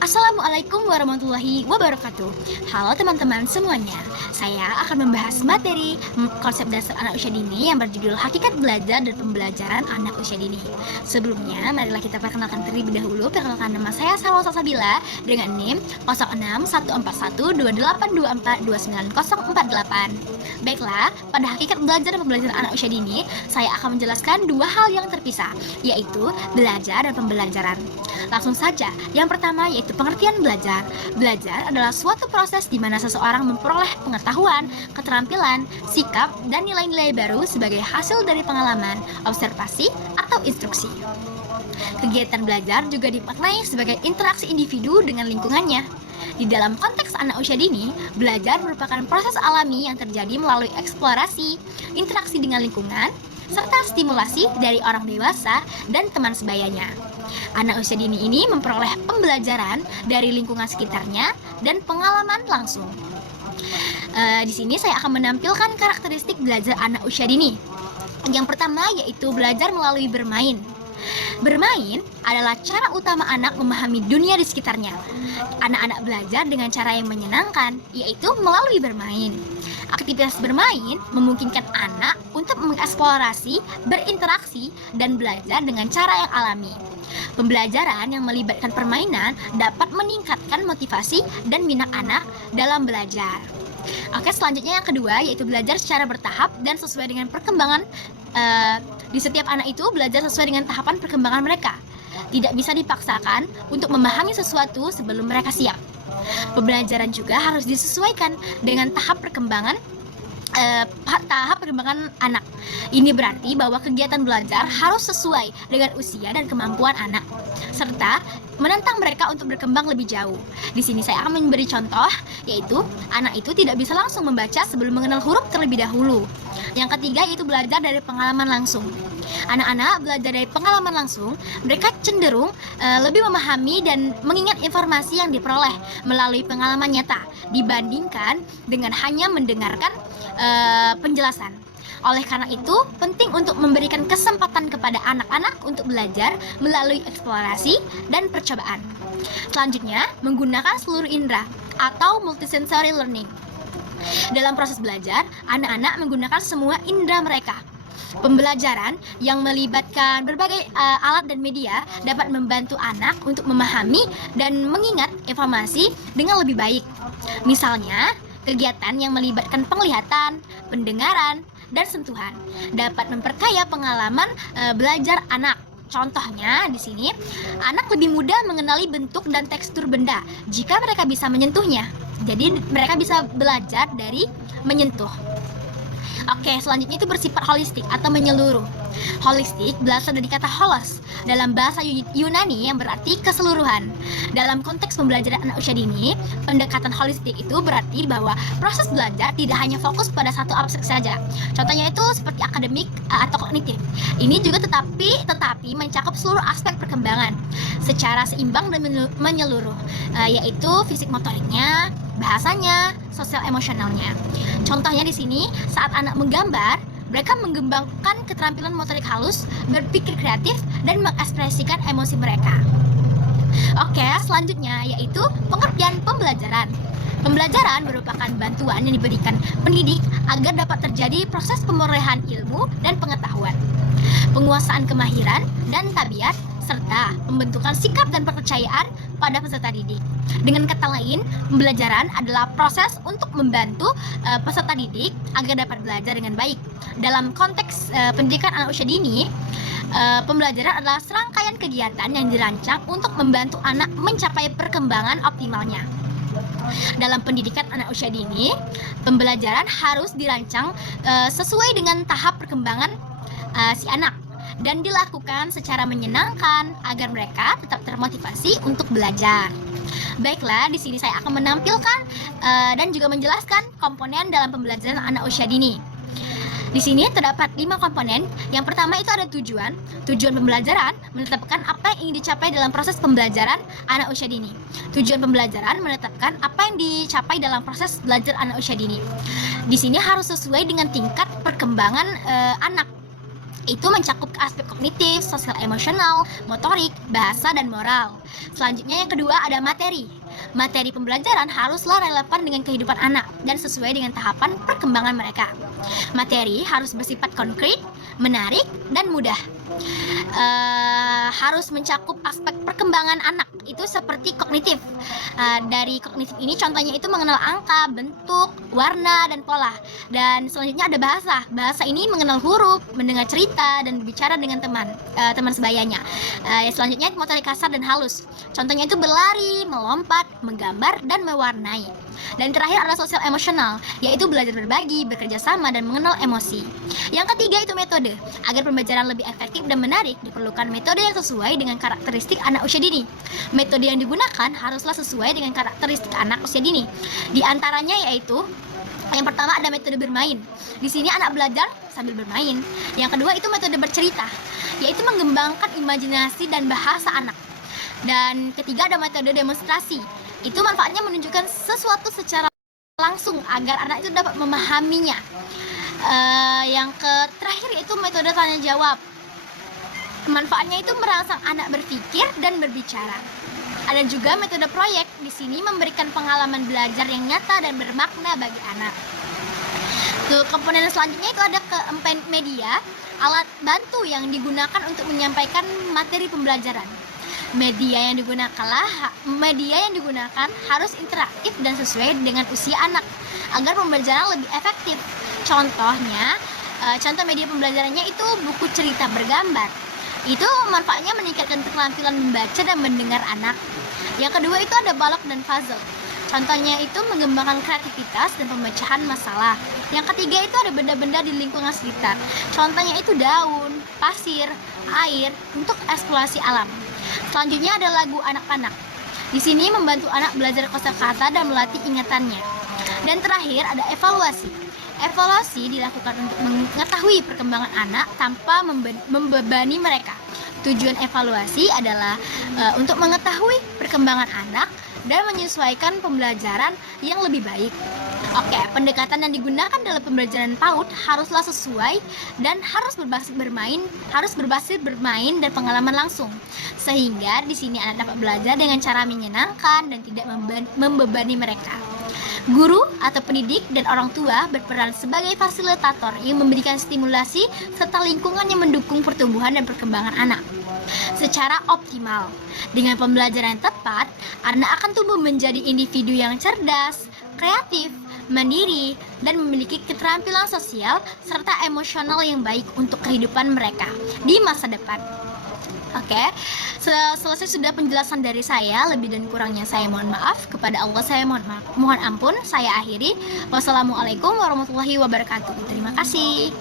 Assalamualaikum warahmatullahi wabarakatuh. Halo teman-teman semuanya. Saya akan membahas materi konsep dasar anak usia dini yang berjudul Hakikat Belajar dan Pembelajaran Anak Usia Dini. Sebelumnya, marilah kita perkenalkan terlebih dahulu. Perkenalkan, nama saya Salwa Salsabila dengan NIM 06141282429048. Baiklah, pada hakikat belajar dan pembelajaran anak usia dini, saya akan menjelaskan dua hal yang terpisah, yaitu belajar dan pembelajaran. Langsung saja, yang pertama yaitu pengertian belajar. Belajar adalah suatu proses di mana seseorang memperoleh pengetahuan, keterampilan, sikap, dan nilai-nilai baru sebagai hasil dari pengalaman, observasi, atau instruksi. Kegiatan belajar juga dimaknai sebagai interaksi individu dengan lingkungannya. Di dalam konteks anak usia dini, belajar merupakan proses alami yang terjadi melalui eksplorasi, interaksi dengan lingkungan, serta stimulasi dari orang dewasa dan teman sebayanya. Anak usia dini ini memperoleh pembelajaran dari lingkungan sekitarnya dan pengalaman langsung. Di sini saya akan menampilkan karakteristik belajar anak usia dini. Yang pertama yaitu belajar melalui bermain. Bermain adalah cara utama anak memahami dunia di sekitarnya. Anak-anak belajar dengan cara yang menyenangkan, yaitu melalui bermain. Aktivitas bermain memungkinkan anak untuk mengeksplorasi, berinteraksi, dan belajar dengan cara yang alami. Pembelajaran yang melibatkan permainan dapat meningkatkan motivasi dan minat anak dalam belajar. Oke, selanjutnya yang kedua yaitu belajar secara bertahap dan sesuai dengan perkembangan. Di setiap anak itu belajar sesuai dengan tahapan perkembangan mereka. Tidak bisa dipaksakan untuk memahami sesuatu sebelum mereka siap. Pembelajaran juga harus disesuaikan dengan tahap perkembangan anak. Ini berarti bahwa kegiatan belajar harus sesuai dengan usia dan kemampuan anak, serta menantang mereka untuk berkembang lebih jauh. Di sini saya akan memberi contoh, yaitu anak itu tidak bisa langsung membaca sebelum mengenal huruf terlebih dahulu. Yang ketiga yaitu belajar dari pengalaman langsung. Anak-anak belajar dari pengalaman langsung, mereka cenderung lebih memahami dan mengingat informasi yang diperoleh melalui pengalaman nyata dibandingkan dengan hanya mendengarkan penjelasan. Oleh karena itu, penting untuk memberikan kesempatan kepada anak-anak untuk belajar melalui eksplorasi dan percobaan. Selanjutnya, menggunakan seluruh indera atau multisensory learning. Dalam proses belajar, anak-anak menggunakan semua indera mereka. Pembelajaran yang melibatkan berbagai alat dan media dapat membantu anak untuk memahami dan mengingat informasi dengan lebih baik. Misalnya, kegiatan yang melibatkan penglihatan, pendengaran, dan sentuhan dapat memperkaya pengalaman belajar anak. Contohnya di sini, anak lebih mudah mengenali bentuk dan tekstur benda jika mereka bisa menyentuhnya. Jadi mereka bisa belajar dari menyentuh. Oke, selanjutnya itu bersifat holistik atau menyeluruh. Holistik berasal dari kata holos dalam bahasa Yunani yang berarti keseluruhan. Dalam konteks pembelajaran anak usia dini, pendekatan holistik itu berarti bahwa proses belajar tidak hanya fokus pada satu aspek saja. Contohnya itu seperti akademik atau kognitif. Ini juga tetapi mencakup seluruh aspek perkembangan secara seimbang dan menyeluruh, yaitu fisik motoriknya, bahasanya, sosial emosionalnya. Contohnya di sini, saat anak menggambar, mereka mengembangkan keterampilan motorik halus, berpikir kreatif, dan mengekspresikan emosi mereka. Oke, selanjutnya yaitu pengertian pembelajaran. Pembelajaran merupakan bantuan yang diberikan pendidik agar dapat terjadi proses pemerolehan ilmu dan pengetahuan, penguasaan kemahiran dan tabiat, serta pembentukan sikap dan kepercayaan pada peserta didik. Dengan kata lain, pembelajaran adalah proses untuk membantu peserta didik agar dapat belajar dengan baik. Dalam konteks pendidikan anak usia dini, pembelajaran adalah serangkaian kegiatan yang dirancang untuk membantu anak mencapai perkembangan optimalnya. Dalam pendidikan anak usia dini, pembelajaran harus dirancang sesuai dengan tahap perkembangan si anak dan dilakukan secara menyenangkan agar mereka tetap termotivasi untuk belajar. Baiklah, di sini saya akan menampilkan dan juga menjelaskan komponen dalam pembelajaran anak usia dini. Di sini terdapat 5 komponen. Yang pertama itu ada tujuan. Tujuan pembelajaran menetapkan apa yang ingin dicapai dalam proses pembelajaran anak usia dini. Tujuan pembelajaran menetapkan apa yang dicapai dalam proses belajar anak usia dini. Di sini harus sesuai dengan tingkat perkembangan anak. Itu mencakup aspek kognitif, sosial emosional, motorik, bahasa, dan moral. Selanjutnya yang kedua ada materi. Materi pembelajaran haruslah relevan dengan kehidupan anak dan sesuai dengan tahapan perkembangan mereka. Materi harus bersifat konkret, menarik, dan mudah. Harus mencakup aspek perkembangan anak, itu seperti kognitif. Dari kognitif ini contohnya itu mengenal angka, bentuk, warna, dan pola. Dan selanjutnya ada bahasa. Bahasa ini mengenal huruf, mendengar cerita, dan berbicara dengan teman sebayanya. Selanjutnya motorik kasar dan halus. Contohnya itu berlari, melompat, menggambar, dan mewarnai. Dan terakhir ada sosial emosional, yaitu belajar berbagi, bekerja sama, dan mengenal emosi. Yang ketiga itu metode. Agar pembelajaran lebih efektif dan menarik, diperlukan metode yang sesuai dengan karakteristik anak usia dini. Metode yang digunakan haruslah sesuai dengan karakteristik anak usia dini. Di antaranya yaitu yang pertama ada metode bermain. Di sini anak belajar sambil bermain. Yang kedua itu metode bercerita, yaitu mengembangkan imajinasi dan bahasa anak. Dan ketiga ada metode demonstrasi. Itu manfaatnya menunjukkan sesuatu secara langsung agar anak itu dapat memahaminya. Yang terakhir itu metode tanya jawab. Manfaatnya itu merangsang anak berpikir dan berbicara. Ada juga metode proyek. Di sini memberikan pengalaman belajar yang nyata dan bermakna bagi anak. Komponen selanjutnya itu ada keempat media, alat bantu yang digunakan untuk menyampaikan materi pembelajaran. Media yang digunakan harus interaktif dan sesuai dengan usia anak agar pembelajaran lebih efektif. Contohnya, contoh media pembelajarannya itu buku cerita bergambar. Itu manfaatnya meningkatkan keterampilan membaca dan mendengar anak. Yang kedua itu ada balok dan puzzle. Contohnya itu mengembangkan kreativitas dan pemecahan masalah. Yang ketiga itu ada benda-benda di lingkungan sekitar. Contohnya itu daun, pasir, air untuk eksplorasi alam. Selanjutnya ada lagu anak-anak. Di sini membantu anak belajar kosakata dan melatih ingatannya. Dan terakhir ada evaluasi. Evaluasi dilakukan untuk mengetahui perkembangan anak tanpa membebani mereka. Tujuan evaluasi adalah untuk mengetahui perkembangan anak dan menyesuaikan pembelajaran yang lebih baik. Oke, pendekatan yang digunakan dalam pembelajaran PAUD haruslah sesuai dan harus berbasis bermain dan pengalaman langsung. Sehingga di sini anak dapat belajar dengan cara menyenangkan dan tidak membebani mereka. Guru atau pendidik dan orang tua berperan sebagai fasilitator yang memberikan stimulasi serta lingkungan yang mendukung pertumbuhan dan perkembangan anak secara optimal. Dengan pembelajaran yang tepat, anak akan tumbuh menjadi individu yang cerdas, kreatif, mandiri, dan memiliki keterampilan sosial serta emosional yang baik untuk kehidupan mereka di masa depan. Oke, selesai sudah penjelasan dari saya. Lebih dan kurangnya saya mohon maaf. Kepada Allah saya mohon ampun. Saya akhiri. Wassalamualaikum warahmatullahi wabarakatuh. Terima kasih.